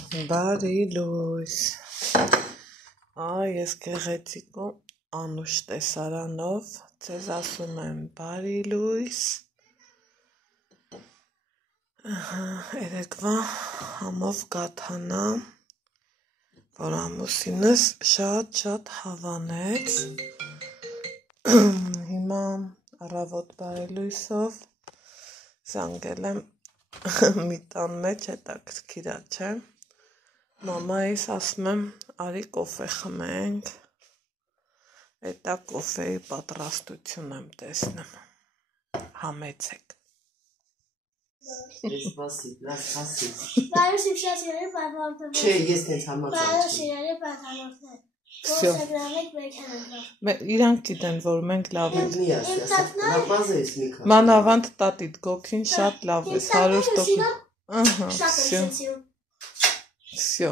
Բարի լույս, ես գեղեցիկ ու անուշ տեսարանով ձեզ ասում եմ բարի լույս, երեկվա համով գաթանա, որ ամուսինս շատ հավանեց, հիմա առավոտ բարի լույսով զանգել եմ մի տան մեջ, հետաքրքիր է, չէ՞։ Մամայիս ասում եմ, արի կոֆե խմենք, հետա կոֆեի պատրաստություն եմ տեսնում, համեցեք։ Չէ, ես տենց համացանց Իրանք գիտեն, որ մենք լավ ենք։ Մանավանդ տատիդ գոքին շատ լավ ես, 100%։ Всё.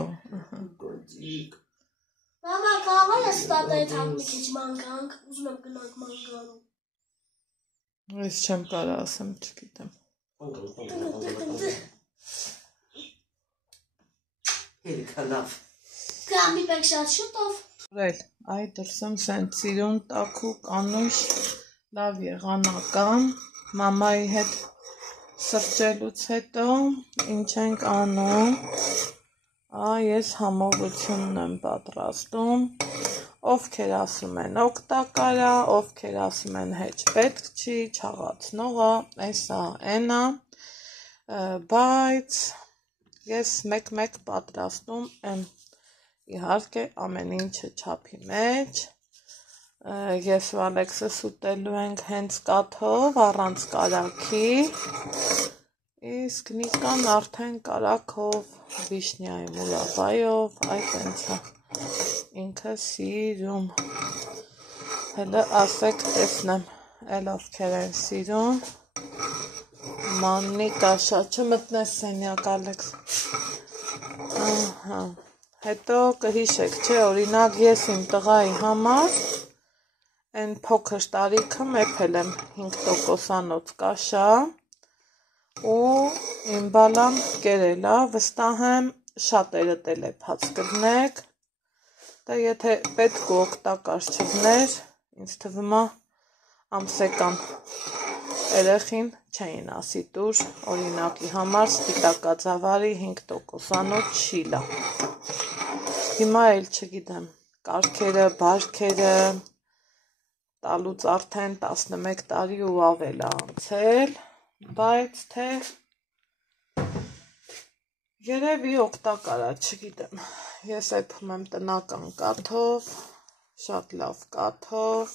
Մամա, կարող ես տատայից մի քիչ ման գանք, ուզում եմ գնանք ման գալու։ Ես չեմ կարող ասեմ, չգիտեմ։ Հերիքա լավ։ Կամի բեք շատ շուտով։ Այ դրսում սենց սիրուն տաքուկ անուշ, լավ եղանական, մամայի հետ սրճելուց հետո ինչ ենք անում, ես համովությունն եմ պատրաստում, ովքեր ասում են օգտակար է, ովքեր ասում են հեչ պետք չի, չաղացնող է, էսա, էնա, բայց ես մեկ պատրաստում եմ, իհարկե ամեն ինչը չափի մեջ, ես ու Ալեքսս ուտելու ենք հենց կաթով, առանց կարագի, իսկ Նիկան արդեն կարագով, վիշնյայի մուրաբայով, այդ ենցա, ինքը սիրում, հելը ասեք տեսնեմ, էլ ովքեր են սիրում, մաննի կաշա, չմտնես սենյակ Ալեքս, հետո կհիշեք, չէ, օրինակ ես իմ տղայի համար, են փոքր տարիքը մեփել եմ 5%-անոց կաշա, ու իմ բալան կերել է, վստահ եմ շատերը տելեպած կլնեք, դա եթե պետք ու օգտակար չլներ, ինձ թվում է ամսեկան երեխին չէին ասի տուր, օրինակի համար սպիտակաձավարի 5%-անոց շիլա, հիմա էլ չգիտեմ, կարգերը, բարքերը, տալուց արդեն 11 տարի ու ավել է անցել, բայց թե երևի օգտակար է, չգիտեմ, ես էփում եմ տնական կաթով, շատ լավ կաթով,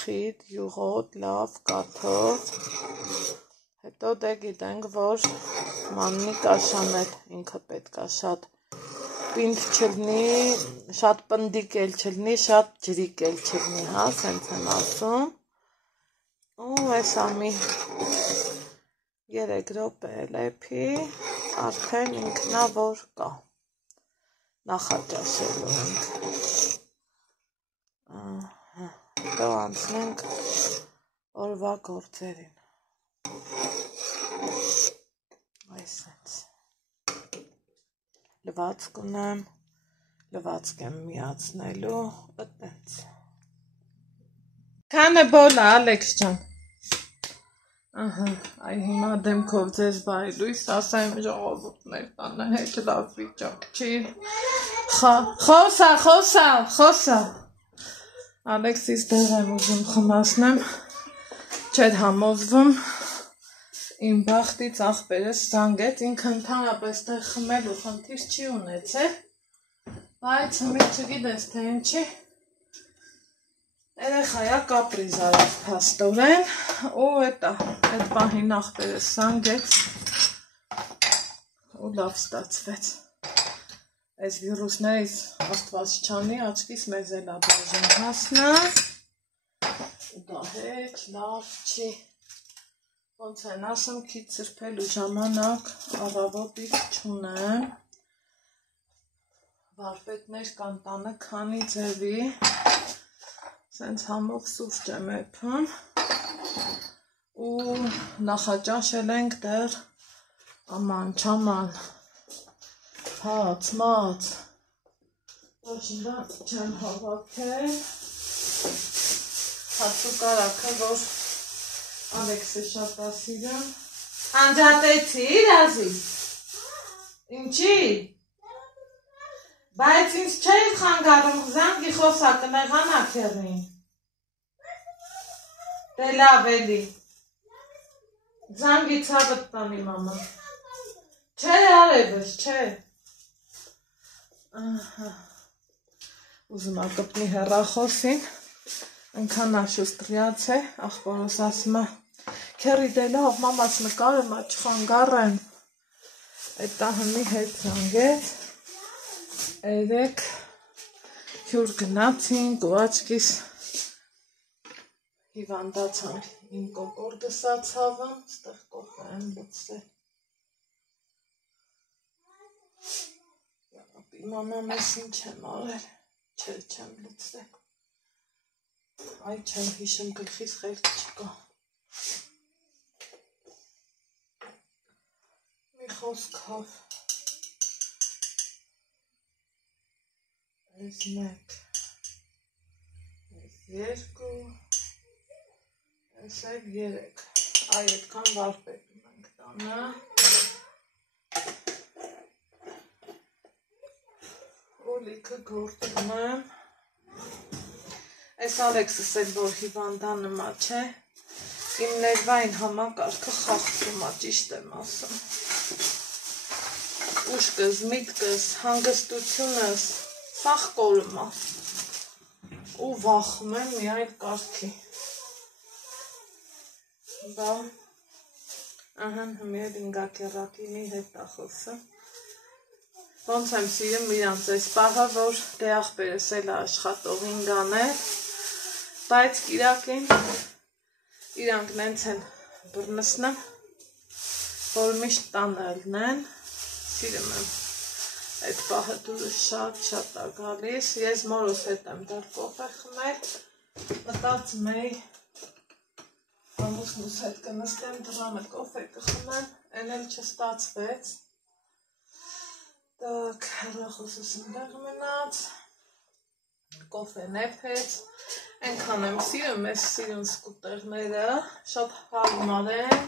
խիտ, յուղոտ, լավ կաթով, հետո դե գիտենք, որ մաննի կաշան էլ ինքը պետք է շատ պինդ չլնի, շատ պնդիկ էլ չլնի, շատ ջրիկ էլ չլնի, հա, սենց եմ ասում, ու էսա մի 3 րոպե լեփի, արդեն ինքնավոր կա, նախաճաշելու ենք, հետո անցնենք օրվա գործերին, այսենց, լվացք ունեմ, լվացք եմ միացնելու, ըտենց, քանը բոլա Ալեքս ջան, այ հիմա դեմքով ձեզ բարի լույս, ասայմ ժողովուրդներ տանը հետ լավ վիճակ չի, խոսա, Ալեքսիս դեղ եմ ուզում խմասնեմ, չեր համոզվում, իմ բախտից աղբերս զանգեց, ինքը ընդհանրապես դեղ խմելու խնդիր չի ունեցել, բայց հմի չգիտես թե ինչի, երեխայա կապրիզ արավ փաստորեն, ու այդ պահին աղբերս զանգեց, ու լավ ստացվեց, այս վիրուսներից աստված չանի, աչքիս մեզ էլ ադաժն հասնա, դա հետ լավ չի, ոնց են ասում քիչ սրբելու ժամանակ առավոտից չունեմ, վարպետներ կան տանը քանի ձևի, սենց համով սուրճ եմ էփում, ու նախաճաշել ենք դեռ, աման չաման, Հաց, մաց։ Ոչինչ չեմ հավաքել։ Հացու կարակը, որ Ալեքսը շատ է սիրում։ Անջատեցի՞ր, Ազի։ Ինչի։ Բայց ինձ չէի խանգարում, զանգի խոսակը նեղանա քեռին։ Դե լավ էլի։ Զանգի ցավդ տանի մամա։ Չէ արևս, չէ։ Ուզում ա կպնի հեռախոսին, ընքան աշուստրյաց է, աղբորոս ասում է, քեռի դե լավ, մամաս նկարեմ, չխանգարեմ։ Այդ տահնի հետ զանգեց, երեք հյուր գնացինք ու աչքիս հիվանդացանք, իմ կոկորդսա ցավը, ստեղ կոֆե եմ լցրել։ Մամա մեզ ինչ եմ արել, չեմ լցրել, այ չեմ հիշում գլխիս խելք չկա, մի խոսքով, ես մեկ, ես երկու, ես եկ երեք, այ այդքան վարպետում ենք տանը, Լիքը գործում եմ, այս Ալեքսս էլ որ հիվանդանմա չէ, իմ ներվային համակարգը խախտում է, ճիշտ եմ ասում, ուշկս, միտքս, հանգստությունս, սաղ կորում է, ու վախում եմ մի այլ կարգի, բա, ահան հմիել ինգակերատինի հետ է խոսում, Ոնց եմ սիրում իրանց այս պահը, որ դե աղբերս էլ աշխատողին գանել, բայց կիրակին իրանք նենց են բռնսնը, որ միշտ տանը ելնեն, սիրում եմ այդ պահը դուրս շատ է գալիս, ես մորոս հետ եմ դար կոֆե խմել, մտածում էի, ամուսնուս հետ կնստեմ, դրամը կոֆե կխմեմ, են էլ չստացվեց, Так, հեռախոսս ընդեղ մնաց, կոֆեն էփեց, ենքան եմ սիրում, ես սիրում սկուտերները, շատ հարմար են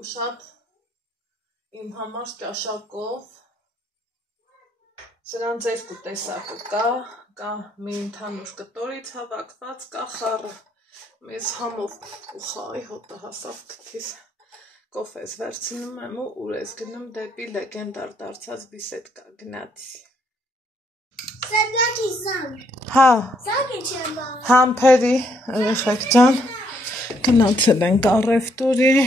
ու շատ իմ համար ճաշակով, սրանց երկու տեսակը կա մի ընդհանուր կտորից հավաքված, կա խառը, մեզ համով ու խաղի հոտը հասավ քթիս, կոֆես վերցնում եմ ու ուր ես գնում դեպի լեգենդար դարձած բիսեդկա գնացի։ Սեդյակի զանգ։ Հա։ Զանգ ինչ եմ բաղ։ Համպերի, երեխեք ջան, գնացել ենք առևտուրի,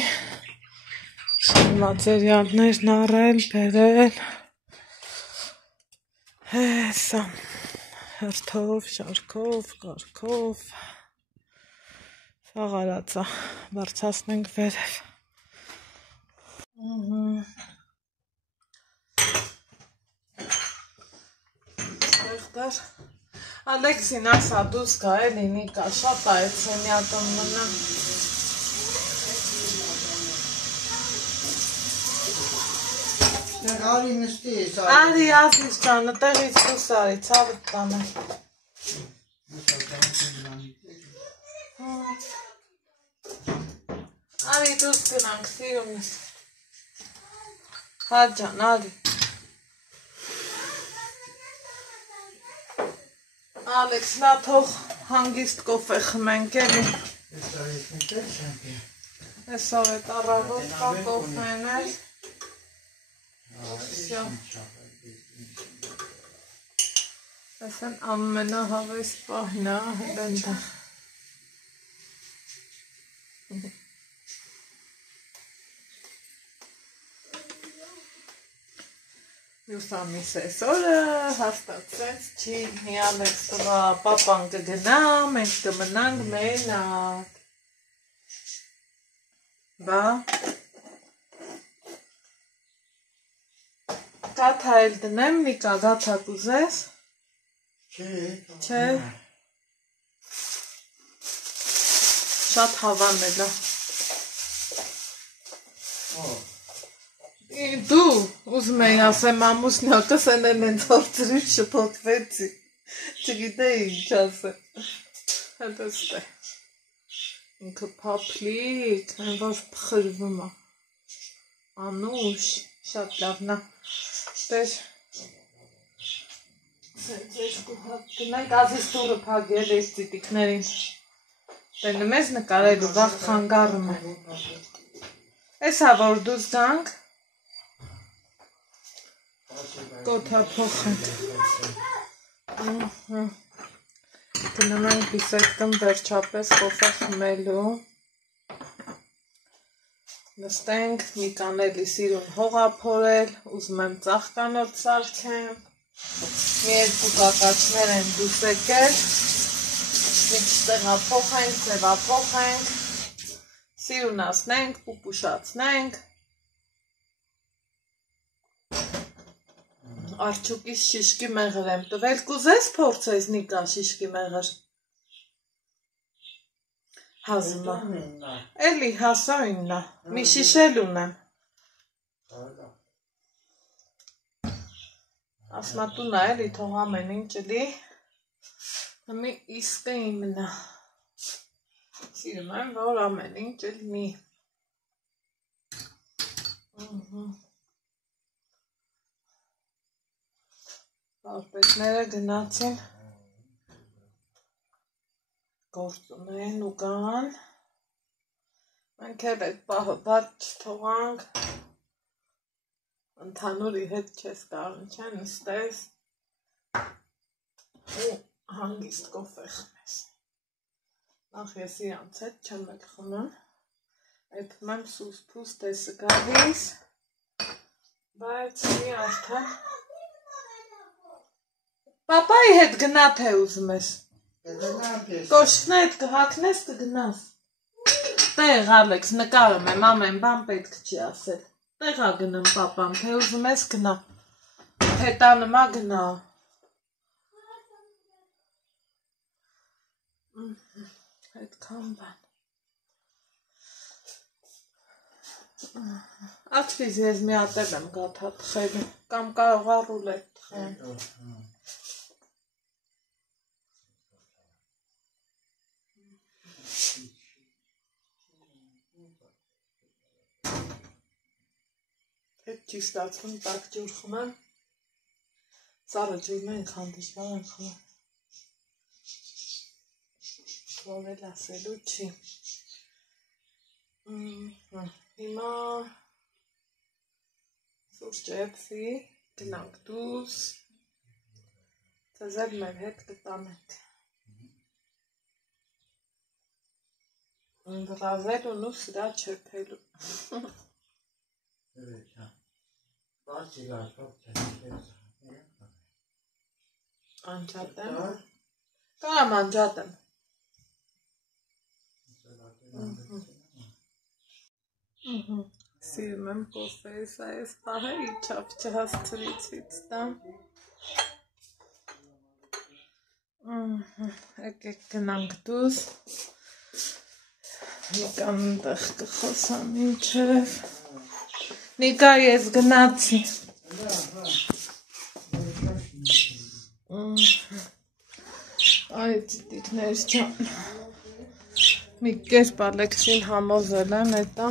մատերիալներն առել, բերել, հեսա, հերթով, շարքով, կարգով, սաղարացա, բարձասնենք վերև։ Ստեղտար Ալեքսին ասա դուս գա էլի Նիկա շատ այդ սենյակը մնա Արի նստի Արի Ազիզ ջանը տեղից դուս արի ցավդ տանը Արի դուս գնանք սիրումս Հա ջան արի Ալեքս նա թող հանգիստ կոֆե խմենք էլի Այսօր էտ առավոտ կա կոֆեն էլ Այսեն ամենահավես պահն է հելենտա Մյուս ամիս այսօրը հաստատվեց չի Ալեքս տղա պապան կգնա, մենք կմնանք մենակ Բա Գաթա էլ դնեմ, Նիկա, գաթա կուզես Չէ Շատ հավանել է Դու ուզում էի ասեմ ամուսնյակս են ծործրի շփոթվեցի, չգիտեի ինչ ասեմ, հետստ է, ինքը պապլիկ, այն որ պխրվում է, անուշ, շատ լավնա, տեր, երկու հատ գնենք, ազիս տուրը պագել ես ծիտիկներին, տենը մեզ նկարելու վաղ խանգարում է, ես որ դուզ գանք, կոթա փոխենք, գնում ենք բիսեկտում վերջապես կոֆե խմելու, նստենք, մի կանելի սիրուն հող ափորել, ուզում եմ ծաղկանոց սարքեմ, մի երկու կակաչներ են դուս եկել, մի տեղափոխենք, ձևափոխենք, սիրունացնենք, պուպուշացնենք, արջուկիս շիշկի մեղր եմ տվել, կուզես փորձես Նիկա շիշկի մեղր, հազմա, էլի հասոյննա, մի շիշել ունեմ, ասմատունա էլի թող ամեն ինչ էլի, մի իսկը իմնա, սիրում եմ, որ ամեն ինչ էլի, Բարպետները գնացին, գործունեն ու կան, մենք էլ այդ պահը բաց չթողանք, ընդհանուրի հետ չես կարում չեն նստես ու հանգիստ կոֆե խմես, նախ ես իրանց հետ չեմ էլ խմում, էպում եմ սուս պուս տեսը գալիս, բայց մի արդեն, Պապայի հետ գնա թե ուզում ես, կոշկնը հետ կհակնես կգնաս, տեղ Ալեքս նկարում եմ ամեն բան պետք չի ասել, տեղա գնեմ պապան, թե ուզում ես գնա, թե տանմա գնա, հետքան բան, աչվիզ ես մի ատել եմ գաթա տխել, կամ կարող առուլ է տխել, հետ չի ստացվում տակ ջուր խմեմ, սարը ջուրն են խանդիշվար են խմեմ, որ էլ ասելու չի, հիմա սուրճ էպսի, գնանք դուս, ծեզել մեր հետ կտանենք, վրազել ու սրա չրպելու, անջատեմ, կարամ անջատեմ, սիրում եմ կոֆեիս այս պահը իչավ չհասցրիցից տամ, եկեք գնանք դուս, Նիկան ընդեղ կխոսամ ինչև, Նիկա ես գնացի, այ ծիտիկներ չան, մի կերպ Ալեքսին համոզել եմ էտա,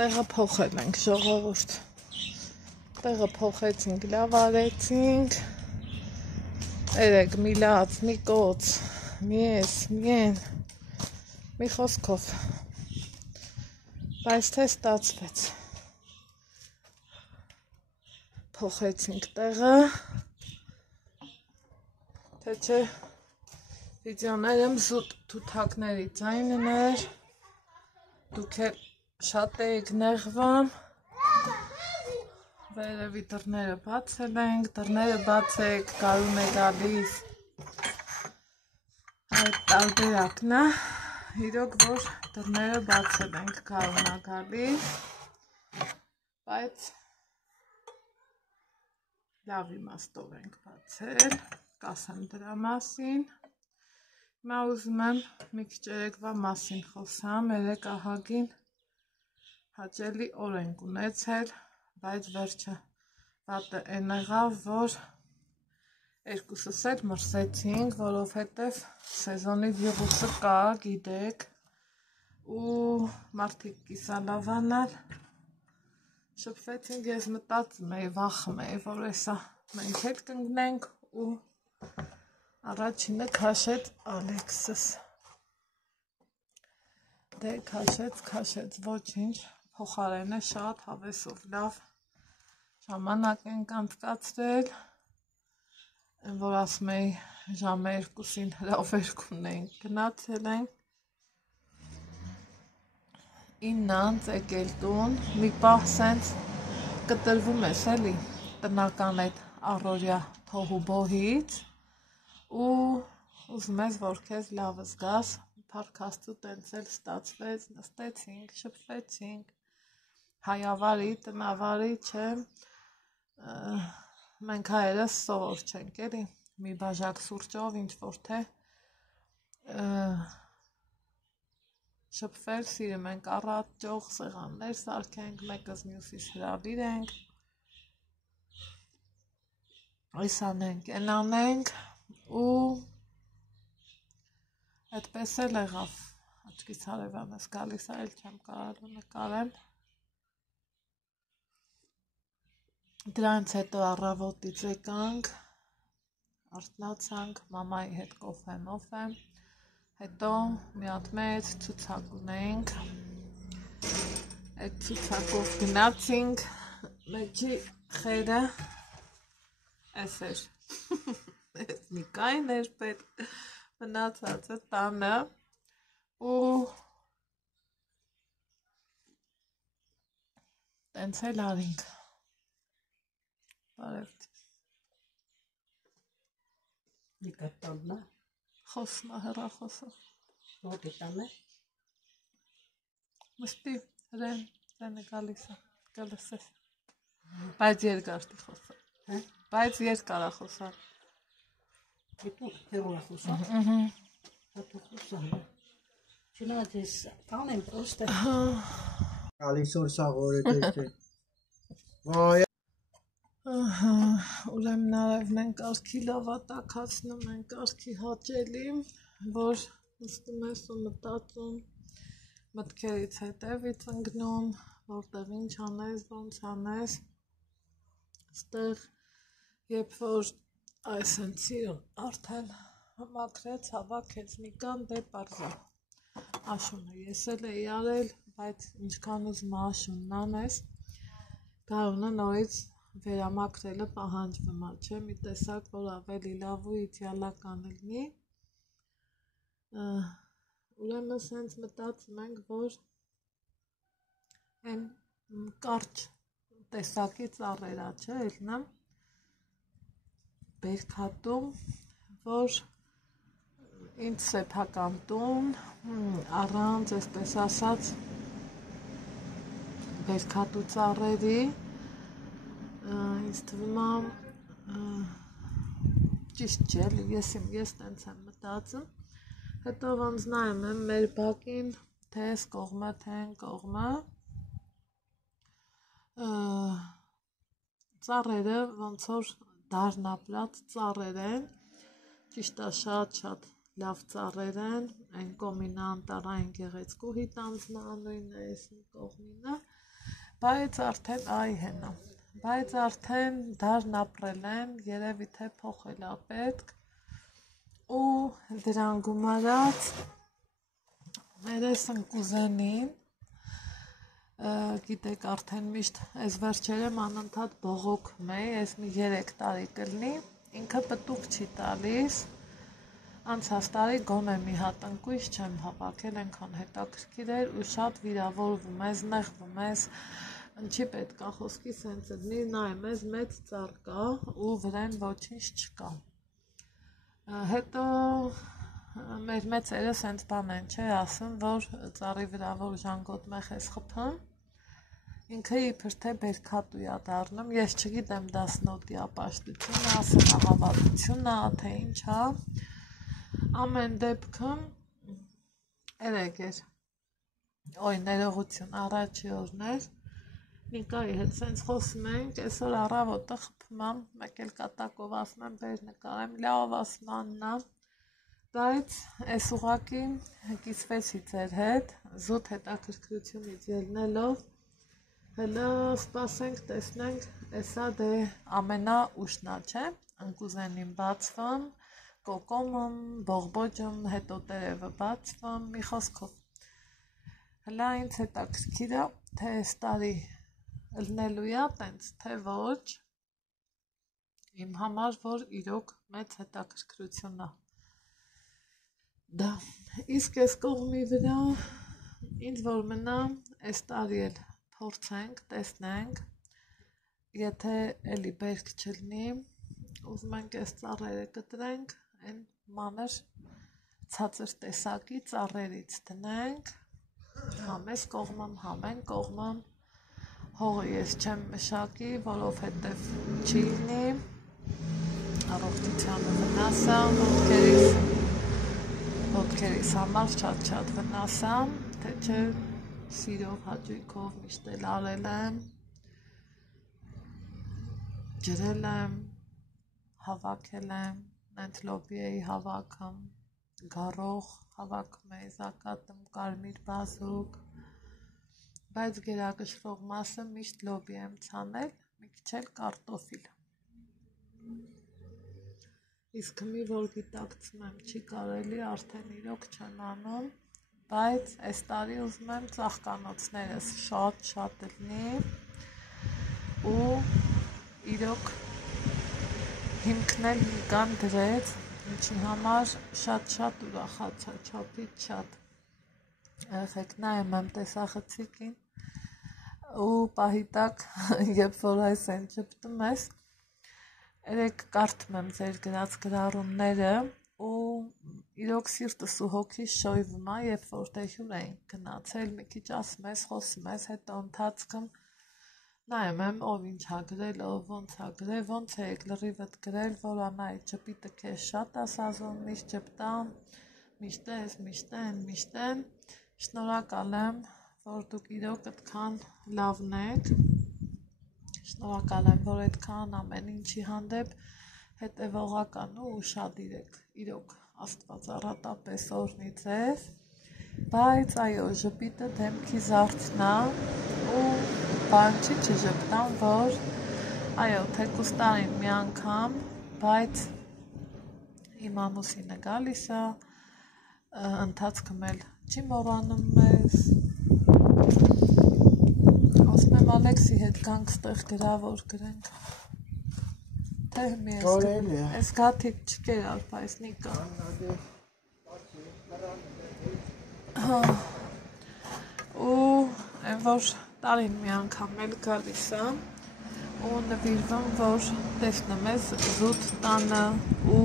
տեղը փոխել ենք ժողովուրդ, տեղը փոխեցինք, լավ արեցինք, երեք մի լաց, մի կոց, մի ես, մի են, մի խոսքով, բայց թե ստացվեց, փոխեցինք տեղը, թե չէ վիդեոներ եմ զուտ թութակների ձայնն էր, դուք էլ շատ էիք նեղվում, վերևի դռները բացել ենք, դռները բացեք, գարուն է գալիս, այդ տարբերակն է, իրոք որ դռները բացել ենք, գարուն է գալիս, բայց լավ իմաստով ենք բացել, կասեմ դրա մասին, հիմա ուզում եմ մի քիչ երեկվա մասին խոսամ, երեկ ահագին հաճելի օր ենք ունեցել, բայց վերջը վատը այն եղավ, որ երկուսս էլ մրսեցինք, որովհետև սեզոնի վիրուսը կա, գիտեք, ու մարդիկ կիսալավանալ շփվեցինք, ես մտածում էի, վախում էի, որ էսա մենք հետ կընկնենք ու առաջինը քաշեց Ալեքսս, դե քաշեց, ոչինչ, փոխարենը շատ հավեսով լավ ժամանակ ենք անցկացրել, որ ասում էի ժամը 2-ին հրավերք ունենք, գնացել ենք 9 անց եկել տուն, մի պահ սենց կտրվում ես էլի տնական այդ առօրյա թոհուբոհից ու ուզում ես, որ քեզ լավ զգաս, փառք Աստծո տենց էլ ստացվեց, նստեցինք, շփվեցինք, հայավարի, տնավարի, չէ, մենք հայերս սովոր չենք էլի, մի բաժակ սուրճով, ինչ-որ թե շփվել, սիրում ենք առատ սեղաններ սարքենք, մեկս մյուսից հրավիր ենք, այս անենք, են անենք ու այդպես էլ եղավ, աչքից հարևանս գալիս այլ չեմ կարալու նկարեմ, դրանց հետո առավոտից եկանք, արթնացանք, մամայի հետ կոֆե, հետո մի հատ մեծ ցուցակ ունենք, այդ ցուցակով գնացինք, մեջի խերը, էս էր, էս Նիկային էր պետք, մնացածը տանը ու տենց էլ արինք, բարև Նիկա տանն է, խոսում է հեռախոսով, ոտի տան է, մստի հրեն գալիս է, կլսես, բայց երկարդի խոսա, բայց երկարա խոսա, հետո հերուա խոսա, հետո խոսա, չնայած ես տան եմ պրոստը, Գալիս որ սա որեթեստի, վայ, ուրեմն արևն են կարգի լավատակացնում են կարգի հաճելի, որ նստում ես ու մտածում, մտքերից հետևից ընկնում, որտեղ ինչ անես, ոնց անես, ստեղ երբ որ այս են սիրուն արդեն մաքրեց, հավաքեց Նիկան, դե պարզա, աշունը ես էլ էի արել, բայց ինչքան ուզում աշունն անես, գարունը նորից վերամաքրելը պահանջվում է, չէ, մի տեսակ, որ ավելի լավ ու իդեալական լինի, ուրեմն սենց մտածում ենք, որ են կարճ տեսակի ծառերա, չէ, ելնեմ, բերքատում, որ ինձ սեփական տուն, առանց, այսպես ասած, բերքատու ծառերի, ինձ թվում է ճիշտ չէ, ես տենց եմ մտածում, հետո ոնց նայում եմ մեր բակին, թե այս կողմը, թե այն կողմը, ծառերը ոնց որ դառնապլատ ծառեր են, ճիշտ է շատ լավ ծառեր են, այն կոմինը անտարային գեղեցկու հիտանձնը անույնը այս կողմինը, բայց արդեն այ հենա, բայց արդեն դարն ապրել են, երևի թե փոխել է պետք ու դրան գումարած մեր այս ընկուզենին, գիտեք արդեն միշտ այս վերջերեմ անընդհատ բողոքում էի, այս մի 3 տարի կլինի, ինքը պտուղ չի տալիս, անցած տարի գոնե մի հատ ընկույզ չեմ հավաքել, այնքան հետաքրքիր էր ու շատ վիրավորվում ես, նեղվում ես, ինչի պետք է խոսքի սենց լինի, նայեմ ես մեծ ծառ կա ու վրան ոչինչ չկա, հետո մեր մեծերը սենց բան են չէ ասում, որ ծառի վրա որ ժանգոտ մեղ ես խփում, ինքը իբր թե բերքատու է դառնում, ես չգիտեմ դա սնոտի ապաշտությունը, ասենահավատությունը, թե ինչ ամեն դեպքում երեկ էր Օй, ներողություն, առաջի օրներ Նիկայի հետ սենց խոսում ենք, այսօր առավոտը խփում եմ, մեկ էլ կատակով ասում եմ, բեր նկարեմ, լավ ասում Աննա, բայց այս ուղղակի կիսվեցի ձեր հետ, զուտ հետաքրքրությունից ելնելով, հլը սպասենք, տեսնենք, այսա դե ամենաուշնա չէ, ընկուզենին բացվում, կոկոմում, բողբոջում, հետո տերևը բացվում, մի խոսքով, հլա ինձ հետաքրքիր է, թե այս տարի ըլնելու է տենց, թե ոչ, իմ համար, որ իրոք մեծ հետաքրքրություն է, դա, իսկ այս կողմի վրա, ինձ որ մնա, այս տարի էլ փորձենք, տեսնենք, եթե էլի բերք չլնի, ուզում ենք այս ծառերը կտրենք, այն մանր ցածր տեսակի ծառերից դնենք, համ այս կողմում, համ այն կողմում, հողը ես չեմ մշակի, որովհետև չի լինի, առողջությանը վնաս է, ոտքերիս համար շատ վնաս է, թե չէ սիրով հաճույքով միշտ էլ արել եմ, ջրել եմ, հավաքել եմ, նենթլոբի էի հավաքում, գարող հավաքում էի, զակատում, կարմիր բազուկ, բայց գերակշռող մասը միշտ լոբի եմ ցանել, մի քիչ էլ կարտոֆիլ։ Իսկ մի որ գիտակցում եմ չի կարելի, արդեն իրոք չեմ անում, բայց այս տարի ուզում եմ ծաղկանոցներս շատ լինի ու իրոք հիմքնել Նիկան դրեց, ինչի համար շատ ուրախացա, չափից շատ։ Եղեք նայեմ եմ տեսախցիկին ու պահի տակ, երբ որ այս են ճպտում ես, երեք կարդում եմ ձեր գրած գրառումները ու իրոք սիրտս ու հոգիս շոյվում է, երբ որ դե հյուր էինք գնացել, մի քիչ ասում ես, խոսում ես, հետո ընթացքում նայում եմ, ով ինչ ա գրել, ով ոնց ա գրել, ոնց է լրիվդ գրել, որ անայի ճպիտը քեզ շատ ասազում, միշտ ճպտամ, միշտ են, շնորհակալ եմ, որ դուք իրոք այդքան լավն եք, շնորհակալ եմ, որ այդքան ամեն ինչի հանդեպ հետևողական ու ուշադիր եք, իրոք Աստված առատապես օրհնի ձեզ, բայց այո, ժպիտը դեմքի զարդն է ու բան չի չժպտամ, որ այո, թեկուզ տարին մի անգամ, բայց իմ ամուսինը գալիս է, ընթացքում էլ չի մոռանում մեզ, ասում եմ Ալեքսի հետ գանք ստեղ գրավոր գրենք, թե մի ես գաթիտ չկերար, բայց Նիկա, ու այն որ տարին մի անգամ էլ գալիս է, ու նվիրվում, որ տեսնեմ ես զուտ տանը ու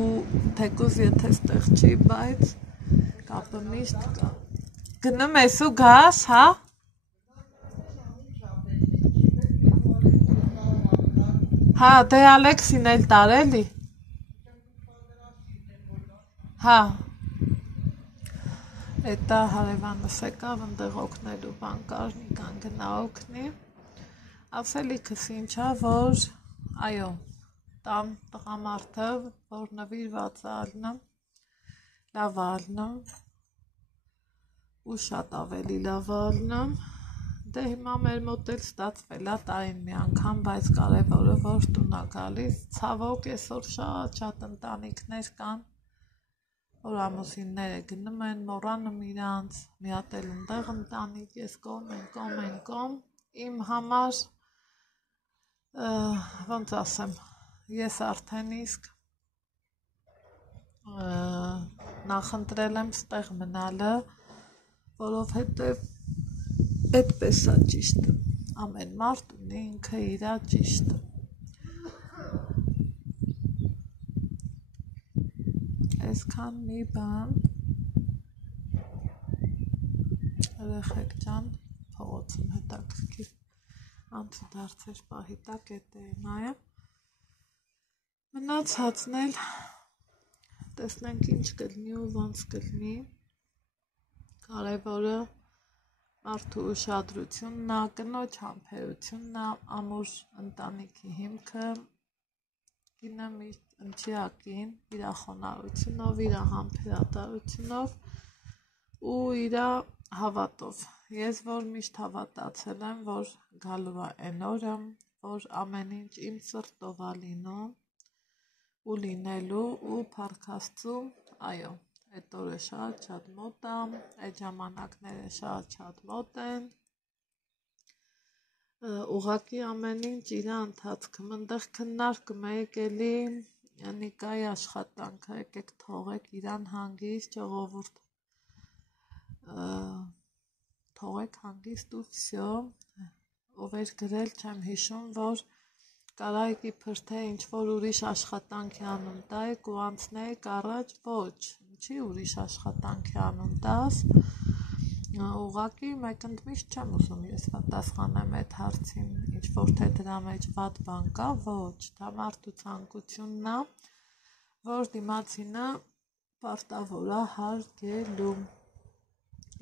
թեկուզ եթե ստեղ չի, բայց կապը միշտ կա, գնում ես ու գաս, հա? Հա, դե Ալեքսին էլ տարելի, հա, էտա հարևանս եկավ, ընդեղ օգնելու բան կար, Նիկան գնա օգնի, ասելիքս ինչա, որ այո, տան տղամարդը, որ նվիրված է ալնում, լավ ալնում ու շատ ավելի լավ ալնում, դե հիմա մեր մոտ էլ ստացվել է տարին մի անգամ, բայց կարևորը որ տուն է գալիս, ցավոք այսօր շատ ընտանիքներ կան, որ ամուսինները գնում են, մոռանում իրանց, մի հատ էլ ընդեղ ընտանիք, ես կողմ, իմ համար, ոնց ասեմ, ես արդեն իսկ նախընտրել եմ ստեղ մնալը, որովհետև այդպես է ճիշտը, ամեն մարդ ունի ինքը իրա ճիշտը, այսքան մի բան, երեխեք ջան, փողոցում հետաքրքիր անցուդարձեր պահի տակ էտ է նայեմ, մնացածն էլ տեսնենք ինչ կլինի ու ոնց կլինի, կարևորը մարդու ուշադրությունն է, կնոջ համբերությունն է, ամուր ընտանիքի հիմքը, կինը միշտ ընչիակին, իր խոնարհությունով, իր համբերատարությունով ու իր հավատով։ Ես որ միշտ հավատացել եմ, որ գալու է այն օրը, որ ամեն ինչ իմ սրտով է լինում ու լինելու ու փառքաստու, այո, այդ օրը շատ մոտ է, այդ ժամանակները շատ մոտ են, ուղղակի ամեն ինչ իր ընթացքում, ընդեղ քննարկում եք էլի Նիկայի աշխատանքը, եկեք թողեք իրան հանգիստ, ժողովուրդ, թողեք հանգիստ ու վсё, ով էր գրել, չեմ հիշում, որ կարայք իբր թե ինչ-որ ուրիշ աշխատանքի անուն տայք ու անցնեիք առաջ, ոչ, ինչի ուրիշ աշխատանքի անուն տաս, ուղղակի մեկ ընդմիշտ չեմ ուզում ես պատասխանեմ այդ հարցին, ինչ-որ թե դրա մեջ վատ բան կա, ոչ, դա մարդու ցանկությունն է, որ դիմացինը պարտավոր է հարգելու,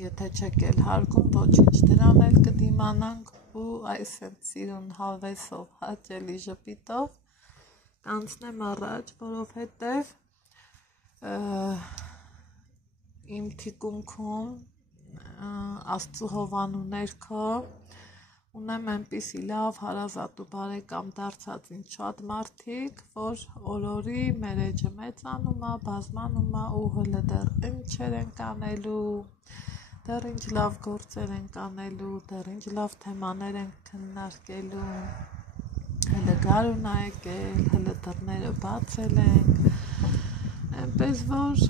եթե չեք էլ հարգում, ոչինչ, դրան էլ կդիմանանք ու այս սիրուն հավեսով, հաճելի ժպիտով կանցնեմ առաջ, որովհետև իմ թիկունքում Աստծու հովանու ներքո ունեմ այնպիսի լավ հարազատ ու բարեկամ դարձած ինձ շատ մարդիկ, որ օրորի մերեջը մեծանում է, բազմանում է ու հլը դեռ ինչեր են կանելու, դեռ ինչ լավ գործեր են կանելու, դեռ ինչ լավ թեմաներ են քննարկելու, հլը գարուն է եկել, հլը դռները բացել ենք, այնպես որ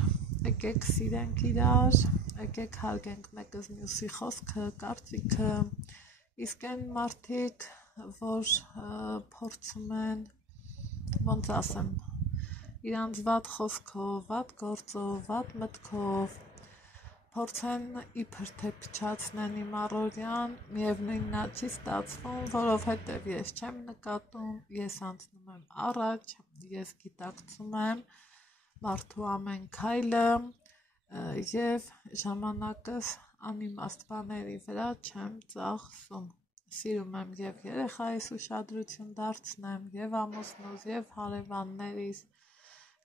եկեք սիրենք իրար, եկեք հարգենք մեկս մյուսի խոսքը, կարծիքը, իսկ այն մարդիկ, որ փորձում են, ոնց ասեմ, իրանց վատ խոսքով, վատ գործով, վատ մտքով, փորձեն իբր թե փչացնեն իմ առօրյան, միևնույնն է չի ստացվում, որովհետև ես չեմ նկատում, ես անցնում եմ առաջ, ես գիտակցում եմ մարդու ամեն քայլը և ժամանակս անիմաստ բաների վրա չեմ ծախսում, սիրում եմ և երեխայիս ուշադրություն դարձնեմ, և ամուսնուս, և հարևաններիս,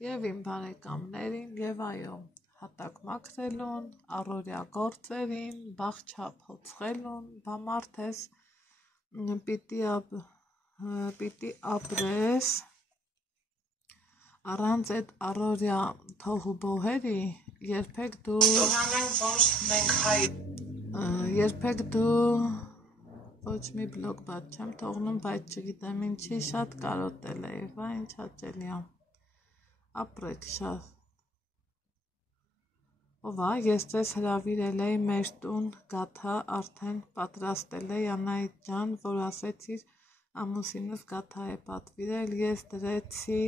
և իմ բարեկամներին, և այո, հատակ մաքրելուն, առօրյա գործերին, բաղչա փոցխելուն, բա մարդ ես պիտի ապրես առանց այդ առօրյա թողու բոհերի, երբեք դու ոչ մի բլոգ բաց չեմ թողնում, բայց չգիտեմ ինչի շատ կարոտել էի, վա ինչ հաճելի է, ապրեք շատ, ով է, ես ձեզ հրավիրել էի մեր տուն, գաթա արդեն պատրաստել էի, Անահիտ ջան, որ ասեցիր ամուսինս գաթա է պատվիրել, ես դրեցի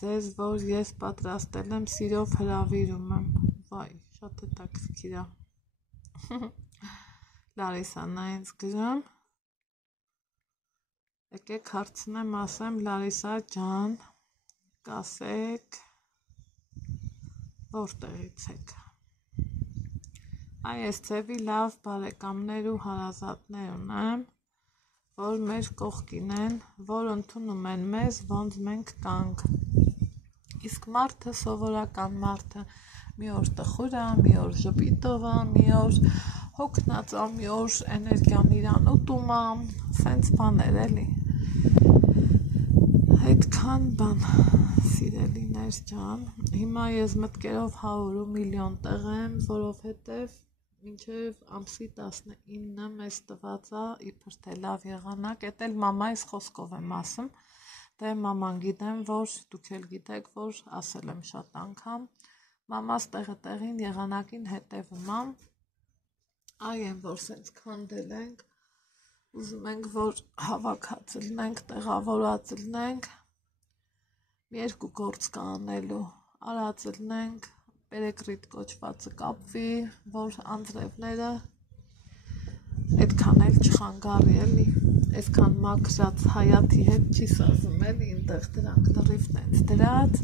ձեզ, որ ես պատրաստել եմ, սիրով հրավիրում եմ, վայ, շատ հետաքրքիր է, Լարիսան է ինձ գրում, եկեք հարցնեմ, ասեմ, Լարիսա ջան, կասեք, որտեղից եք, այս ծևի լավ բարեկամներ ու հարազատներ ունեմ, որ մեր կողքին են, որ ընդունում են մեզ, ոնց մենք կանք, իսկ մարդը, սովորական մարդը, մի օր տխուր է, մի օր ժպիտով է, մի օր հոգնած է, մի օր էներգիան իրան ուտում է, սենց բաներ էլի, այդքան բան, սիրելիներ ջան, հիմա ես մտքերով 100 միլիոն տեղ եմ, որովհետև մինչև ամսի 19-ը մեզ տված է, իբր թե լավ եղանակ, էդ էլ մամայիս խոսքով եմ ասում, դե մաման գիտեմ, որ դուք էլ գիտեք, որ ասել եմ շատ անգամ, մամաս տեղը տեղին եղանակին հետևում եմ, այ են, որ սենց քանդել ենք, ուզում ենք, որ հավաքած լնենք, տեղավորած լնենք, մի երկու գործ կա անելու, արած լնենք, պերեկրիտ կոչվածը կապվի, որ անձրևները այդքան էլ չխանգարի էլի, այսքան մաքրած հայաթի հետ չի սազում էլի, ինտեղ դրանք լրիվ նենց դրած,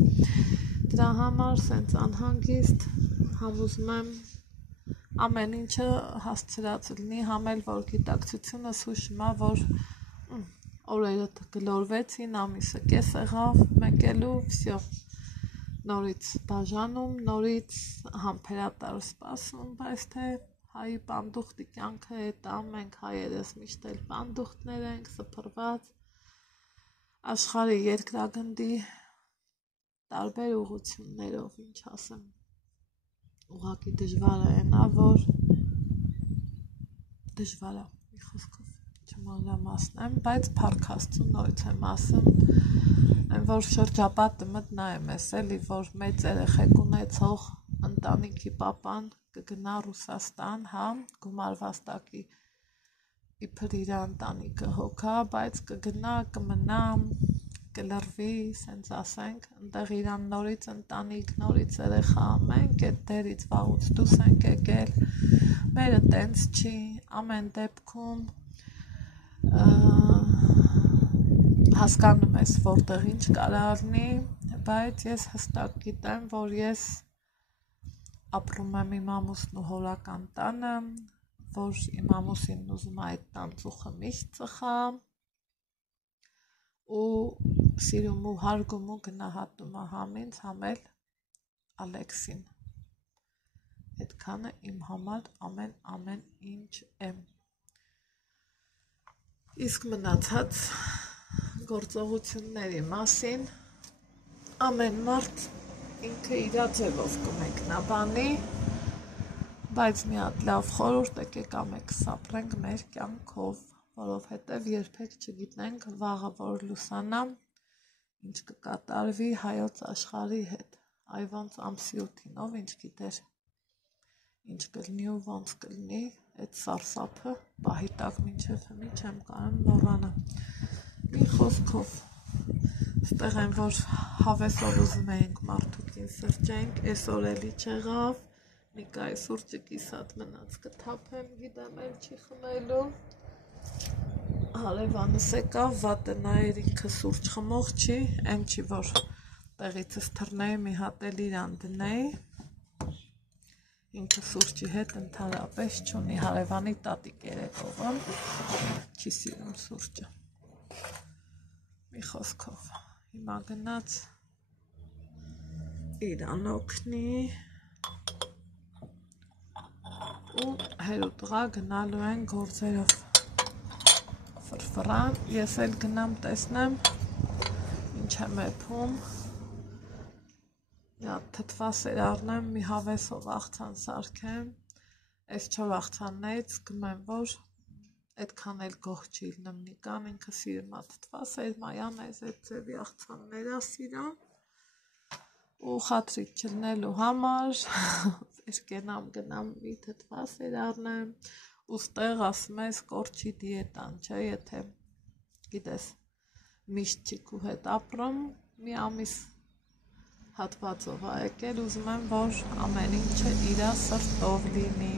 դրա համար սենց անհանգիստ, համոզում եմ ամեն ինչը հասցրած լինի, համել որ գիտակցությունս հուշում է, որ օրերը գլորվեցին, ամիսը կես եղավ, մեկելու, վсё, նորից բաժանում, նորից համբերատար սպասում, բայց թե հայի պանդուխտի կյանքը հետա, մենք հայերս միշտ էլ պանդուխտներ ենք, սփռված, աշխարհի երկրագնդի տարբեր ուղություններով, ինչ ասեմ, ուղղակի դժվար է նա, որ դժվար է, մի խոսքով չմանրամասնեմ, բայց փառք Աստծո նորից եմ ասում, այն որ շրջապատը մտնա եմ ես էլի, որ մեծ երեխեք ունեցող ընտանիքի պապան կգնա Ռուսաստան, հա, գումարված տակի իբր իր ընտանիքը հոգա, բայց կգնա, կմնա, կլրվի, սենց ասենք, ընդեղ իրան նորից ընտանիք, նորից երեխա, մենք այդ դերից վաղուց դուրս ենք եկել, մերը տենց չի, ամեն դեպքում հասկանում ես որտեղ ինչ կարա լինի, բայց ես հստակ գիտեմ, որ ես ապրում եմ իմ ամուսնու հորական տանը, որ իմ ամուսինն ուզում է այդ տան ծուխը միշտ ծխա ու սիրում ու հարգում ու գնահատում է համ ինձ, համ էլ Ալեքսին, այդքանը իմ համար ամեն ինչ եմ, իսկ մնացած գործողությունների մասին ամեն մարդ ինքը իրա ձևով կմեկնաբանի, բայց մի հատ լավ խորհուրդ եկեք ամենք սապրենք մեր կյանքով, որովհետև երբեք չգիտենք վաղը որ լուսանա, ինչ կկատարվի հայոց աշխարհի հետ, այ ոնց ամսի 8-ին, ով ինչ գիտեր, ինչ կլինի ու ոնց կլինի, այդ սարսափը պահի տակ մինչև հմի չեմ կարում մոռանա, մի խոսքով, ստեղ են որ հավեսով ուզում էինք մարդուկին սրճենք, այսօր էլի չեղավ, Նիկայի սուրճը կիսատ մնաց կթափեմ, գիտեմ էլ չի խմելու, հարևանս եկավ, վատը նայր ինքը սուրճ խմող չի, այն չի որ տեղիցս թռնեի մի հատ էլ իրան դնեի, ինքը սուրճի հետ ընդհանրապես չունի, հարևանի տատիկ երեկողը, չի սիրում սուրճը, մի խոսքով, հիմա գնաց իրան օգնի ու հերուտղա գնալու են գործերով ֆրֆրան, ես էլ գնամ տեսնեմ ինչ եմ էփում, մի հատ թթվասեր առնեմ, մի հավեսով աղցան սարքեմ, այս 4 աղցաններից գմեմ, որ այդքան էլ գող չի լինում Նիկան, ինքը սիրում է թթվասեր, մայանեզ, այդ ձևի աղցաններ սիրում ու խաթրից չլնելու համար գնամ մի թթվասեր առնեմ ու ստեղ ասում ես կորչի դիետան, չէ, եթե գիտես միշտ չի քու հետ ապրում, մի ամիս հատվածով է եկել, ուզում եմ, որ ամեն ինչը իրա սրտով լինի,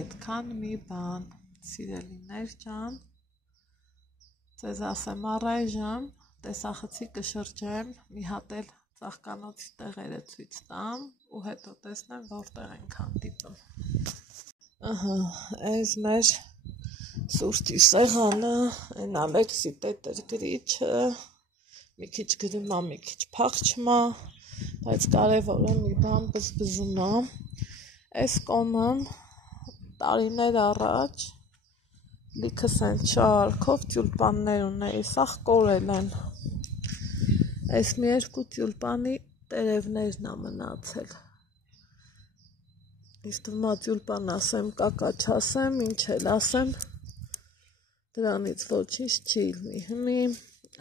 այդքան մի բան, սիրելիներ ջան, ձեզ ասեմ առայժմ, տեսախցի կշրջեմ, մի հատ էլ ծաղկանոցի տեղերը ցույց տամ ու հետո տեսնեմ որտեղ ենք հանդիպում, ահա, այս մեր սուրճի սեղանը, այն Ալեքսի տետր գրիչը, մի քիչ գրում է, մի քիչ փախչում է, բայց կարևորը մի բան բզբզում է, այս կոմն տարիներ առաջ լիքը սենց շարքով տյուլպաններ ունեի, սաղ կորել են, այս մի երկու տյուլպանի տերևներն է մնացել, իսկ դու տյուլպան ասեմ, կակա չասեմ, ինչ էլ ասեմ, դրանից ոչինչ չի լինի, հմի,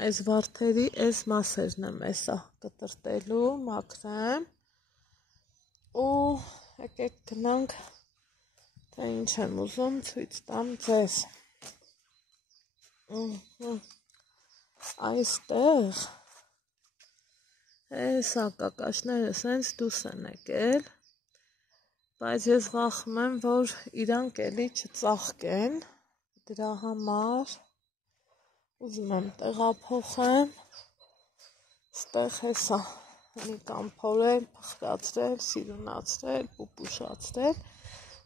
այս վարդերի այս մասերն եմ էսա կտրտելու, մաքրեմ ու եկեք գնանք, թե ինչ եմ ուզում ցույց տամ ձեզ, այստեղ Էսա կակաշները սենց դուս են եկել, բայց ես վախում եմ, որ իրանք էլի չծաղկեն, դրա համար ուզում եմ տեղափոխեմ, ստեղ հեսա Նիկան փորել, փխրացրել, սիրունացրել, պուպուշացրել։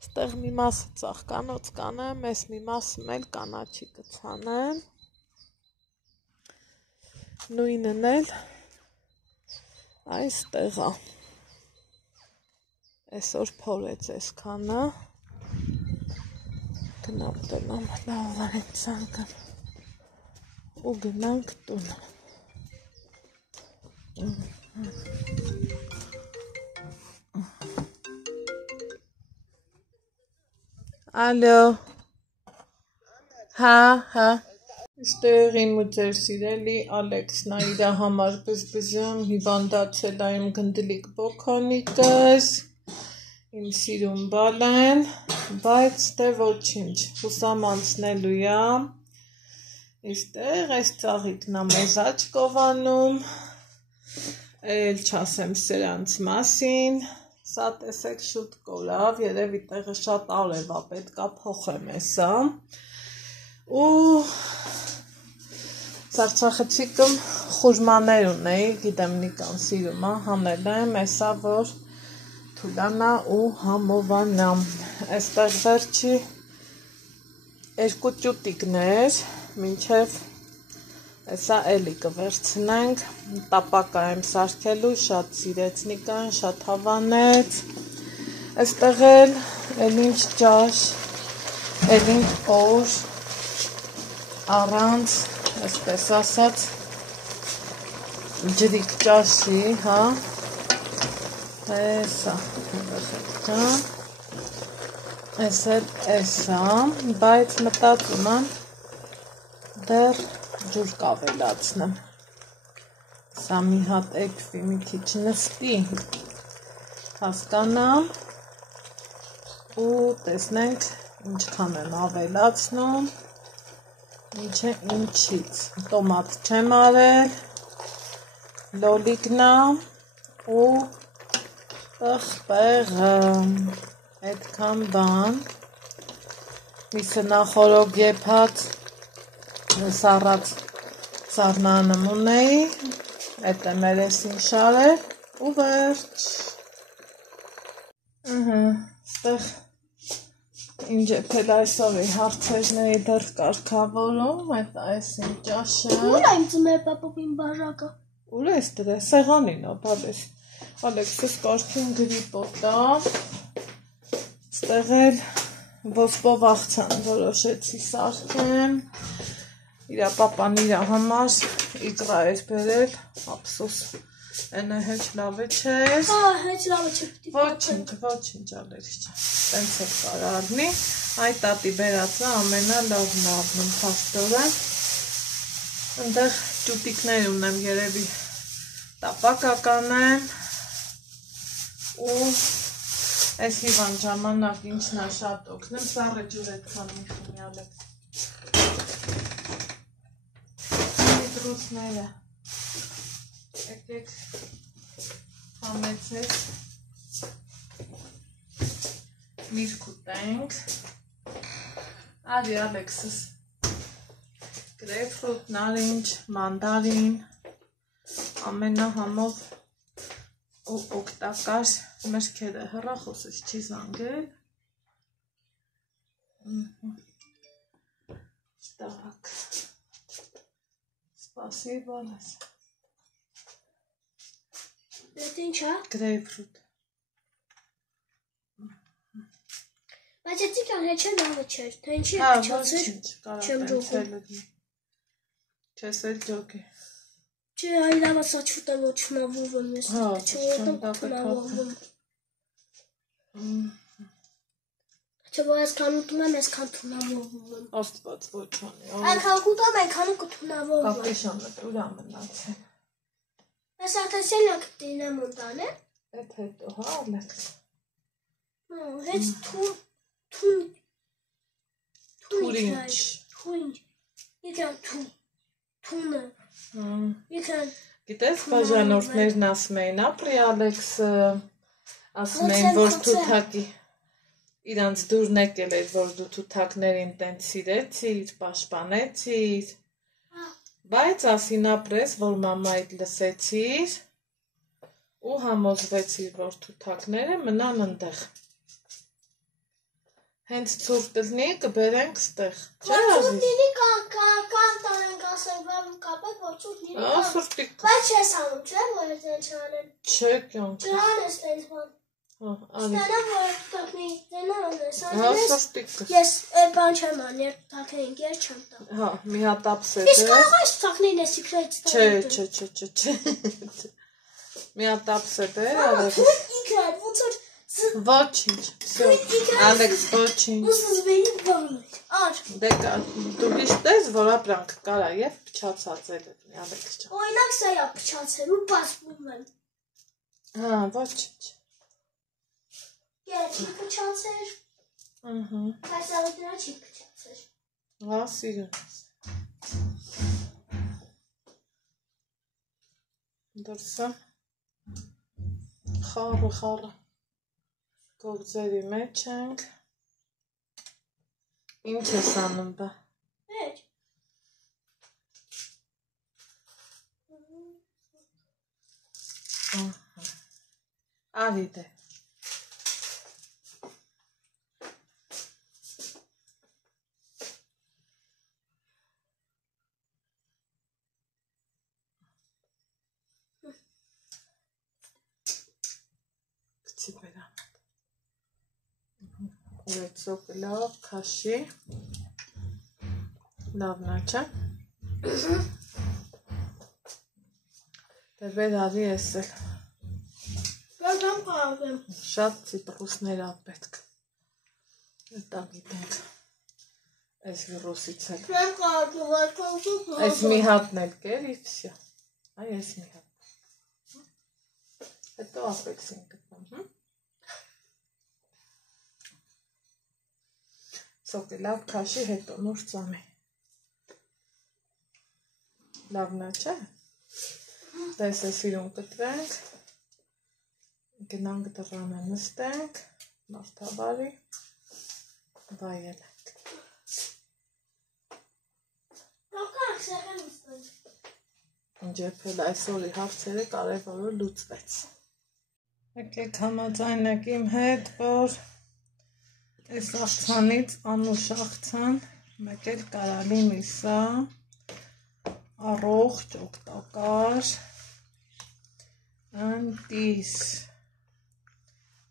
Ստեղ մի մասը ծաղկանոց կանեմ, այս մի մասը էլ կանաչի կցանեմ։ Նույնն էլ այստեղ է։ Այսօր փորեց այսքանը։ Գնամ լավարին ցանկան ու գնանք տուն։ Ալո։ Հա։ Այստեղ իմ ու ձեր սիրելի Ալեքսն է իր համար բզբզում, հիվանդացել է իմ գնդլիկ բոքոնիկս, իմ սիրուն բալեն, բայց դե ոչինչ, հուսամանցնելու է։ Այստեղ այս ծաղիկն է մեզ աչքով անում, էլ չասեմ սրանց մասին, սա տեսեք շուտ կորավ, երևի տեղը շատ արև է, պետք է փոխեմ էսա։ Ու Սարցախցիկում խուժմաներ ունեի, գիտեմ Նիկան սիրում է, հանել եմ, էսա որ թուլանա ու համովանա։ Այստեղ վերջի 2 ճուտիկներ, մինչև էսա էլի կվերցնենք, տապակա եմ սարքելու, շատ սիրեց Նիկան, շատ հավանեց։ Այստեղ էլ ինչ ճաշ, ինչ օր, առանց, այսպես ասած, ջրիկ ճաշի, հա, էսա, էսա, բայց մտածում եմ դեռ ջուր կավելացնեմ, սա մի հատ էկվի մի քիչ նստի, հասկանամ ու տեսնենք ինչքան եմ ավելացնում, ինչից, տոմատ չեմ արել, լոլիկնա ու տղպեղը, այդքան բան, մի սնախորոք եփած սառած սառնանում ունեի, այդ եմ երեսին շարել ու վերջ։ Ստեղ ինչ էփել այսօրի հարցերների դեռ կարգավորում, այդ այս իմ ճաշը։ Ուր է իմ ծմեր պապովին բաժակը։ Ուր ես դրա, սեղանին է, բալես։ Ալեքսս կարգին գրիպոտա, ստեղ էլ ոսպով աղցան որոշեցի սարքեմ, իրա պապան իրա համար իգրա էր բերել, ապսոս, ենը հեչ լավը չեր։ Հեչ լավը չեր պիտի։ Ոչինչ ալերիչ չա, տենց էլ կարարնի, այ տատի բերածը ամենա լավն ավնում պաստորը, ընդեղ ճուտիկներ ունեմ երևի տապակական եմ ու այս հիվան ժամանակ ինչն է շատ օգնում, սառը ջուր այդքան միշունի ալեք։ Դրուսները եկեք համեցեք միրգ ուտենք, արի Ալեքսս, գրեյփֆրութ, նարինջ, մանդարին, ամենահամով ու օգտակար մրգերը, հեռախոսս չի զանգել, так, спасибо, Лес. Это ինչա։ Գրեյփֆրութ։ Բայց էդի կան հեչը լավը չէր, թե ինչի է Հա, փչացել։ ոչինչ, կարա չեմ տենց ջոկում։ էլ լգնի։ Չես էլ ջոկի։ Չէ, այ լավա սա չուտա ոչ մավուվում ես, Հա, չորոտում մավուվում։ Չէ, որ այսքան ուտում եմ, այսքան թունավորվում։ Աստված ոչ անի։ Այնքան կուտամ, այնքան կթունավորվում։ Կապեշանը ուրա մնացել։ Այս արտասել ակ դինեմ ուտան է։ Էդ հետո, հա, Ալեքս։ Հեչ թուն։ Թուրինչ։ Եկան թունը։ Եկան։ Գիտես, բաժանորդներն ասում էին, ապրի Ալեքսը, ասում էին, որ թութակի իրանց դուրն եկել էր, որ դու թութակներին տենց սիրեցիր, պաշտպանեցիր, բայց ասին ապրես, որ մամայիդ լսեցիր, ու համոզվեցի, որ թութակները մնան ընդեղ։ Հենց ցուրտ լինի կբերենք ստեղ։ Չէ՞ Ցուրտ լինի կան տանենք ասենք բան կապեք որ ցուրտ լինի։ Սուրտիկ։ Բայց չես անում, չէ՞ որ այդպես չանեն։ Չէ կյանք։ Չանես տենց բան։ Անի։ Ստանա որ թակնի դենան ես Սուրտիկ։ Ես բան չեմ անի, թակնին ես չեմ տա։ Հա, մի հատ ապսետ Իսկ կարող ես թակնին ես սիկրետ տա։ Չէ։ Մի հատ ապսետ է, արեք։ Ինքը ոնց որ Ոչինչ։ Всё։ Ալեքս, ոչինչ։ Ուսզվելի բան է։ Ար։ Դե դու հիշտես, որ ապրանք կարա եւ փչացածել է Ալեքս ջան։ Օրինակ սա է փչացել ու բացվում եմ։ Հա, ոչինչ։ Ես փչացել։ Ահա։ Այս ավտորա չի փչացել։ Հա, սիրուն։ Դրսը։ Խառը։ Գողձերի մեջ ենք։ Ինչ ես անում բա։ Մեջ։ Արի դե։ Գցի բերա։ Ուեցոք լավ, քաշի։ Լավն է, չէ՞։ Դե բեր արի ես էլ։ Բան կարող եմ։ Շատ ցիտրուսներ ա պետք։ Դա գիտենք։ Այս վիրուսից էլ։ Բան կարող եմ։ Այս մի հատն էլ կեր, и всё։ Այ այս մի հատ։ Հետո ապելսին գտնում, Սոկի լավ քաշի հետո նոր ծամի։ Լավն է, չէ՞։ Դες է սիրուն կտրենք։ Գնանք դռանը նստենք, մարդաբարի, վայելենք։ Կոկակ սեղան նստենք։ Ջեփել այսօրի հարցերը կարևորը լուծվեց։ Եկեք համաձայնեք իմ հետ, որ այս աղցանից անուշ աղցան, մեկ էլ կարալի միսա, առողջ, օգտակար, անտիս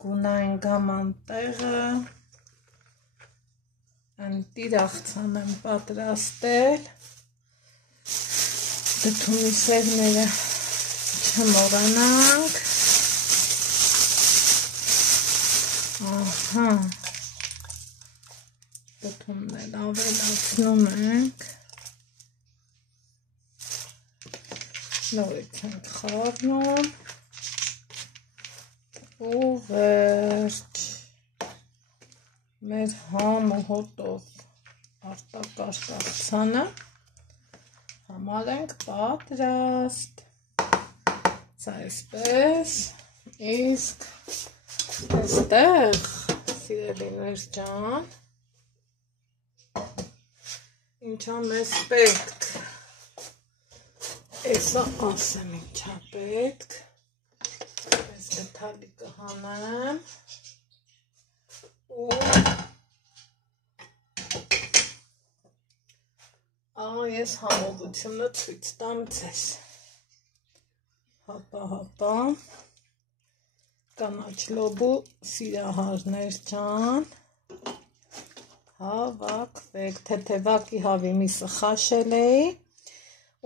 գունային գաման տեղը, անտիր աղցան եմ պատրաստել, դդումի սերները չմոռանանք, ահա, դդումներ ավելացնում ենք, նորից ենք խառնում, ու վերջ, մեր համ ու հոտով արտակարգ աղցանը համարենք պատրաստ, սա այսպես, իսկ այստեղ, սիրելիներ ջան, ինչա մեզ պետք, էսա ասեմ ինչա պետք, այս գթալիկը հանեմ, ու ես համովությունը ցույց տամ ձեզ, հապա, կանաչ լոբու սիրահարներ ջան, հավաքվեք, թեթևակի հավի միսը խաշել էի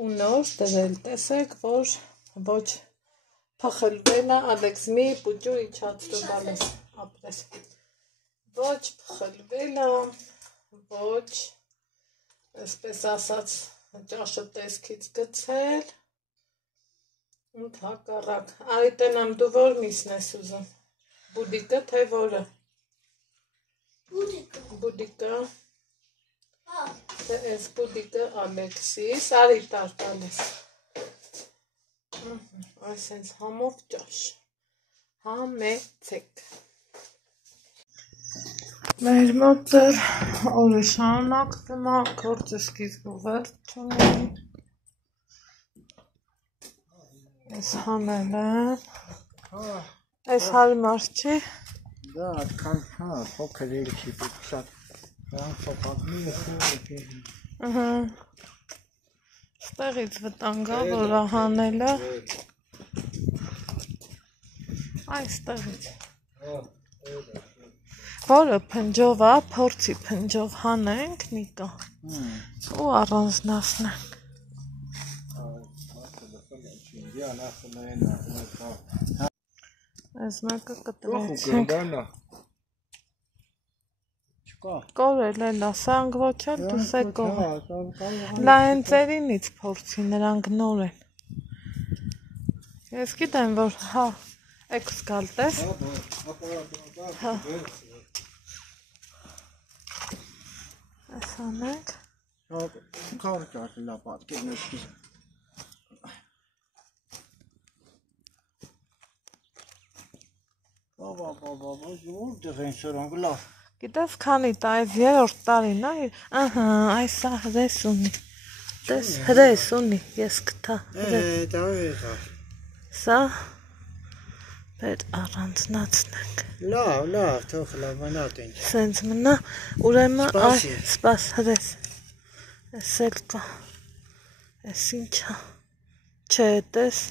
ու նոր դրել, տեսեք, որ ոչ փխլվել է, Ալեքս մի պուճու իջացրու բալես, ապրես, ոչ փխլվել է, ոչ, այսպես ասած, ճաշը տեսքից գցել, ընդհակառակ, արի տենամ դու որ միսն ես ուզում, բուդիկը թե որը, Բուդիկը, թե այս բուդիկը Ալեքսիս, արի տարտալես, այս հենց համով ճաշ, համեցեք, մեր մոտ օրը շարունակվում է, գործը սկիզբ ու վերջ ունի, ես հանել եմ, Այս հարմար չի։ Դա այդքան, փոքր երգի շատ սոկակնի է։ Ահա։ Ստեղից վտանգա, որ հանելը։ Այստեղից։ Որը փնջով է, փորձի փնջով հանենք, Նիկա։ Ու առանձնացնենք։ Այս մեկը կտրեցինք։ Կորել է լասանգ ոչել, դուս է կողը։ Լայն ծերինից փորձի, նրանք նոր են։ Ես գիտեմ, որ հա, էքս գալտես։ Հա։ Այս անենք։ Քար ճարտելա պատկերնեցի։ Որտեղ են սրանք լավ։ Գիտես քանի այս 3-րդ տարին է, ահա, այս սա հրես ունի։ Տես հրես ունի, ես կթա։ Դա եղա։ Սա պետ առանձնացնենք։ Լավ, թող լավանատ են։ Սենց մնա, ուրեմն այ սպաս հրես։ Էս էլ կա։ Էս ինչա։ Չէ, տես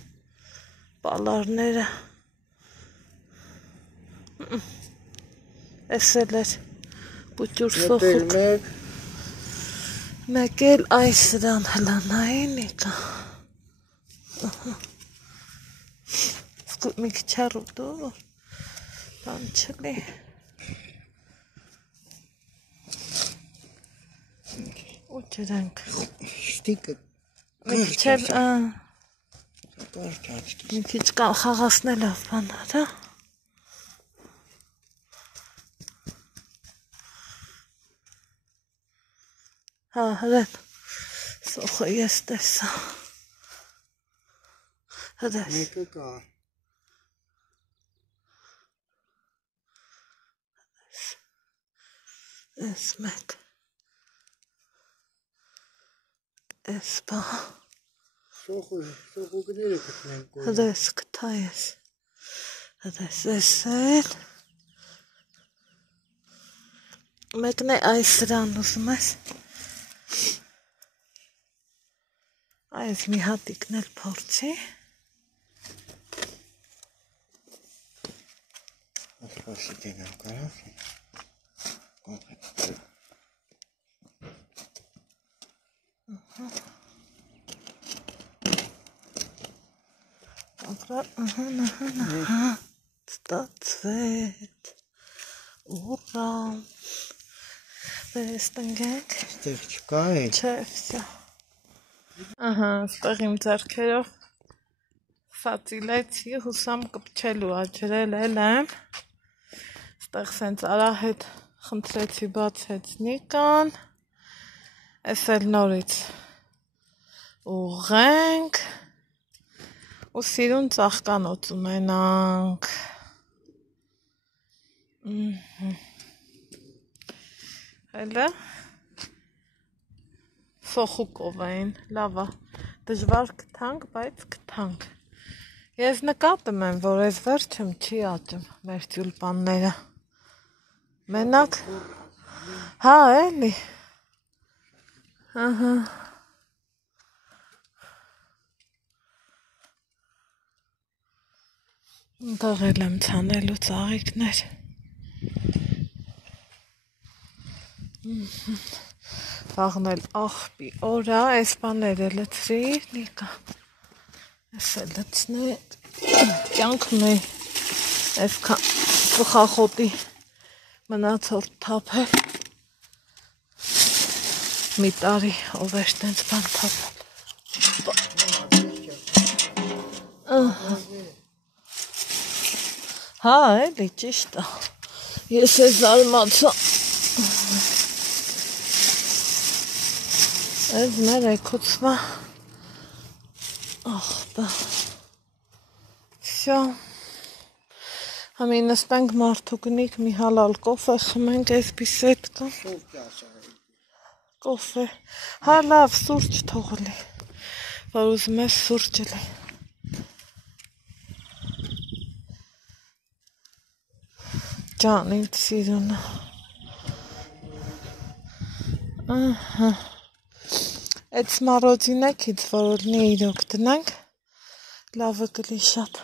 պալարները։ Էս էլ էր բուջուր սոխուտ։ Մեկ էլ այս սրան հլանայի Նիկա։ Մի քիչ հեռու որ բան չլի։ Ու ջրանք։ Ստիկը Մի քիչ էլ մի քիչ խաղացնելով բան արա։ Հա, հրեն, սոխը ես տեսա, հրես, մեկը կա, ես մեկ, ես բա, սոխուկները կտնենք կորը, հրես կտա ես, հրես ես էլ, մեկն է այս սրան ուզում ես, այս մի հատիկն էլ փորձի։ Ասպասի դենամ կարավ։ Ահա, ստացվեց, ուրա, վերես տնգենք։ Ստեղ չկա է։ Չէ, վսյա։ Ահա, ստեղ իմ ձեռքերով սացիլեցի, հուսամ կպչելու աջրել էլ եմ, ստեղ սենց արահետ խնդրեցի բացեց Նիկան, ես էլ նորից ուղենք, ու սիրուն ծաղկանոց ունենանք, հելը, սոխուկով էին, լավա, դժվար կթանք, բայց կթանք, ես նկատում եմ, որ ես վերջում չի աճում մեր տյուլպանները, մենակ, հա, էլի, ահա, դաղել եմ ցանելու ծաղիկներ, վաղնել աղբի օրա, այս բաները լցրի, Նիկա, ես է լցնի, կյանքն է, ես ծխախոտի մնացորդ թապել, մի տարի ով էր տենց բան թապել, հա, էլի ճիշտ է, ես է զարմացա, Այս մեր էքոցվա, աղբա, վսյա, համի նստենք մարդուկնիկ մի հալալ կոֆե խմենք այս բիսետկա, կոֆե, հա լավ սուրճ թողլի, որ ուզում ես սուրճ լի, ջան, ինձ սիրունը։ Ահա։ Այդ սմարոձինեքից որ լինի իրոք դնենք, լավը կլի շատ։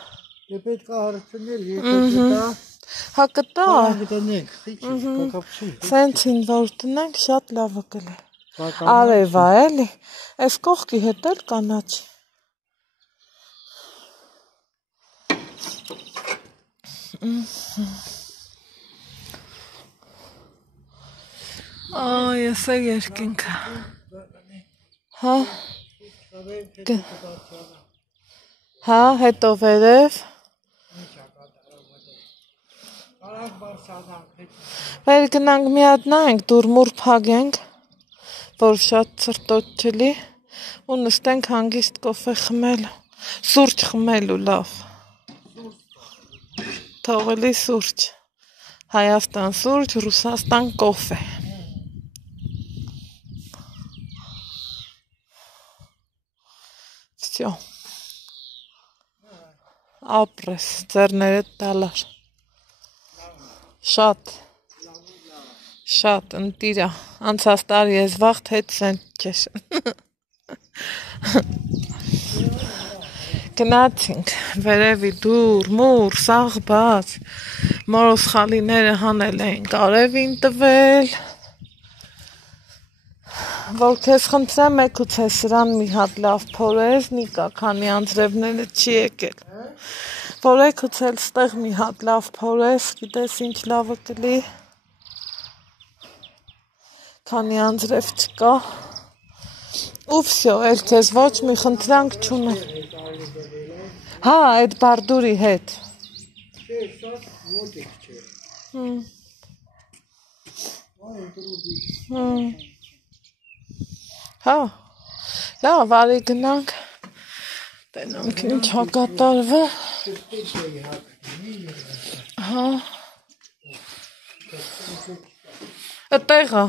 Դե պետք է հարցնել, եթե կտա, Հա կտա։ գտնենք, խիչ կակապչին։ Սենցին որ դնենք շատ լավը կլի։ Արևա էլի, այս կողքի հետ էլ կանաչ։ Այ, ես է երկինքը։ Հա։ Հա, հետո վերև։ Վեր գնանք մի հատ նայենք, դուրմուր փագենք, որ շատ ցրտոտ չլի, ու նստենք հանգիստ կոֆե խմելու, սուրճ խմելու լավ։ Թողելի սուրճ։ Հայաստան սուրճ, Ռուսաստան կոֆե։ Всё։ Ապրես, ձեռներդ դալար։ Շատ ընտիրա, անցած տարի ես վաղ հետ սենտ չես։ Գնացինք, վերևի դուր, մուր, սաղ բաց, մորոս խալիները հանել էինք արևին տվել, որ քեզ խնդրեմ եկուցե սրան մի հատ լավ փորես, Նիկա, քանի անձրևները չի եկել, որ եկուցել ստեղ մի հատ լավ փորես, գիտես ինչ լավը կլի, քանի անձրև չկա, ու վսյո, էլ քեզ ոչ մի խնդրանք չունեմ։ Հա, այդ բարդուրի հետ։ Հա, լավ, արի գնանք, տենանք ինչ հակատարվը, հա, տեղա,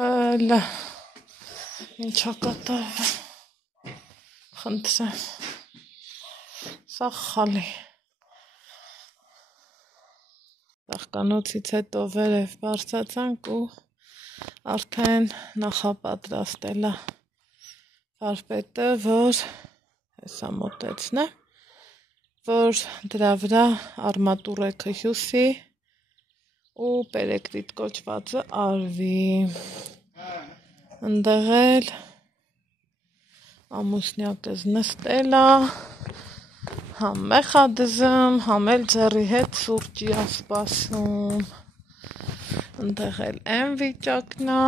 հլա, ինչ հակատարվը, խնդրեմ, սա խալի, Սաղկանոցից հետո վերև բարձացանք ու արդեն նախապատրաստել է վարպետը, որ հեսա մոտեցնե, որ դրա վրա արմատուրեքը հյուսի ու պերեկրիտ կոչվածը արվի, ընդեղ էլ ամուսնյակս նստել է, համ մեխա դզում, համ էլ ձեռի հետ սուրճի է սպասում, ընդեղ էլ եմ վիճակն է,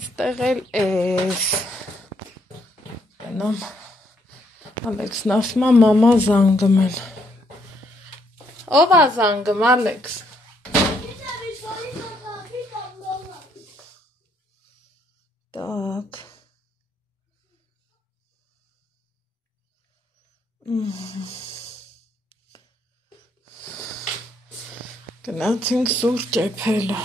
ստեղ էլ ես, գնամ, Ալեքսն ասում է մամա զանգում են, ով է զանգում Ալեքս, տակ, գնացինք սուրճ էփելը,